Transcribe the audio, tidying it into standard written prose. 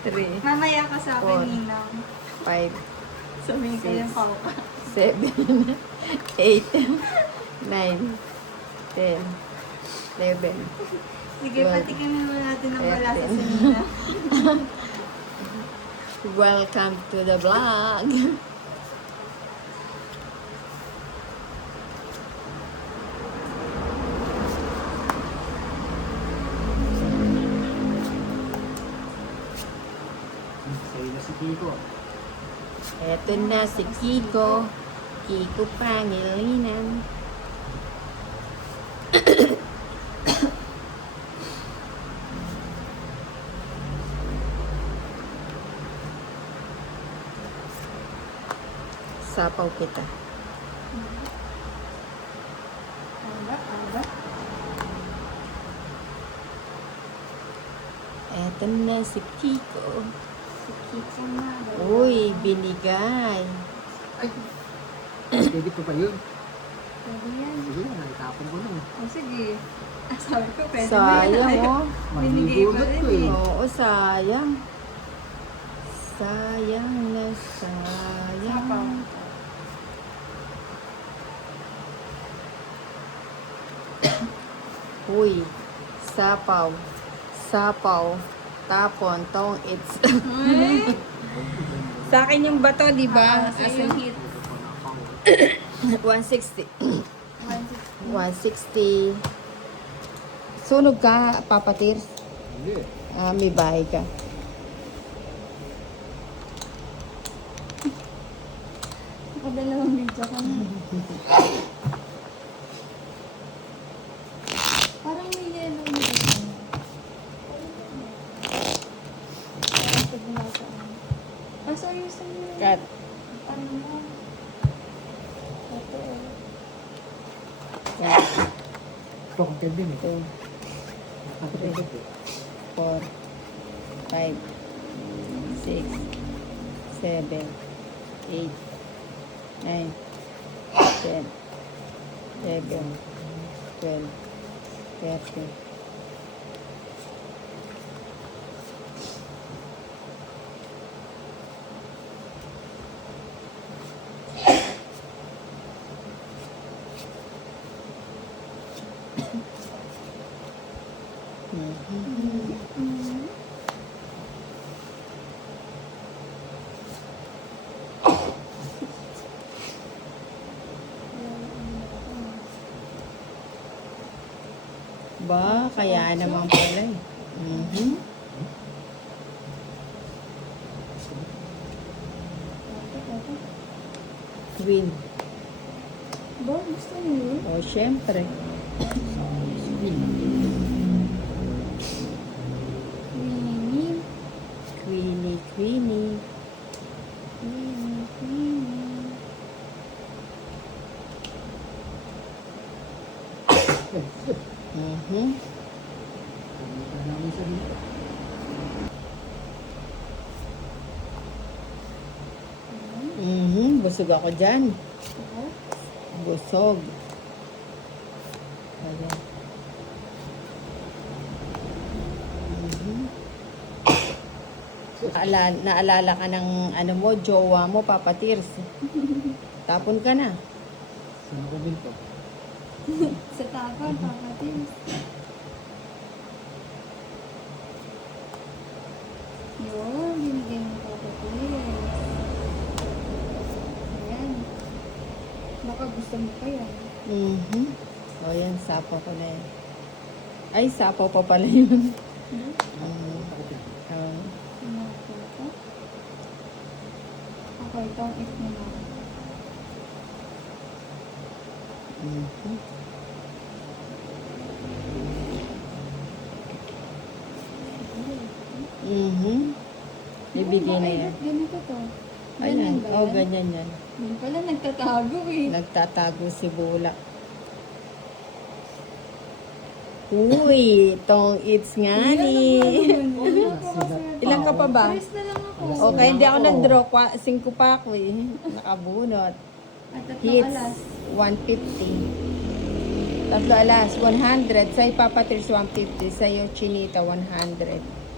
Three, Mamaya ka sa akin, Four. Ninang. 5, Sabihin ko yung pauka. 7, 8, 9, 10, 11. Sige, Well, patikin mo natin ang wala sa 13. Nina. Welcome to the vlog. Sa'yo na si Kiko. Eto na si Kiko. Kiko Pangilinan. Sapaw kita. Aba. Eto na si Kiko. Si Kiko na. Uy, binigay. Ay! Pwede ko pa yun. Pwede yan. Sige na, itapon ko na. O sige. Sabi ko, pwede Sayang, oh. Binigay pa Magbibulot rin ko eh. eh. Oo, sayang. Sayang na sayang. Sapaw. Uy, sapaw. Sapaw. Tapon, tong, it's... Sa akin yung bato, di ba? Sa yung hit. 160. 160. Sunog ka, Papa Tirs. Hindi. May bahay ka. Nakadalawang video ka na. Parang may yellow na ito. Parang pag nasa ano. Sorry, sorry. Cut. Ano mo? Ito eh. Yan. Ito kong Kevin eh. 2, Nakatapos eh. 4, 5, 6, 7, 8, 9, 10, 11, 12, 13. Ba, kaya naman pala eh. Queen. Ba, gusto mo yun? O, syempre. Winnie. Queenie, Queenie. Winnie, Winnie. Pagkita namin sa dito. Busog ako dyan. Ito. Busog. Ayan. Naalala ka ng ano mo, jowa mo, Papa Tirs. Tapon ka na. Saan ko din to? Sa tapon, papatid. Yun, binigay mo papatid. Ayan. Baka gusto mo pa yan. O yan, sapo ko na yan. Ay, sapo pa pala yun. Ako din. Ah, Ito. Okay, itong if mo na. Bibigay na yan. Ganito to. Ayan, ba oh, yan? ganyan yan. Yan pala, nagtatago eh. Nagtatago si Bulak. Uy, tong it's nga ni. Ilan ka pa ba? Pares na lang ako. Okay, hindi ako nag-draw. 5 pa ako eh. Nakabunot. At tatlong Hits, alas. 150. Tatlo alas, 100. Sa'yo, Papa Tris, 150. Sa'yo, Chinita, 100.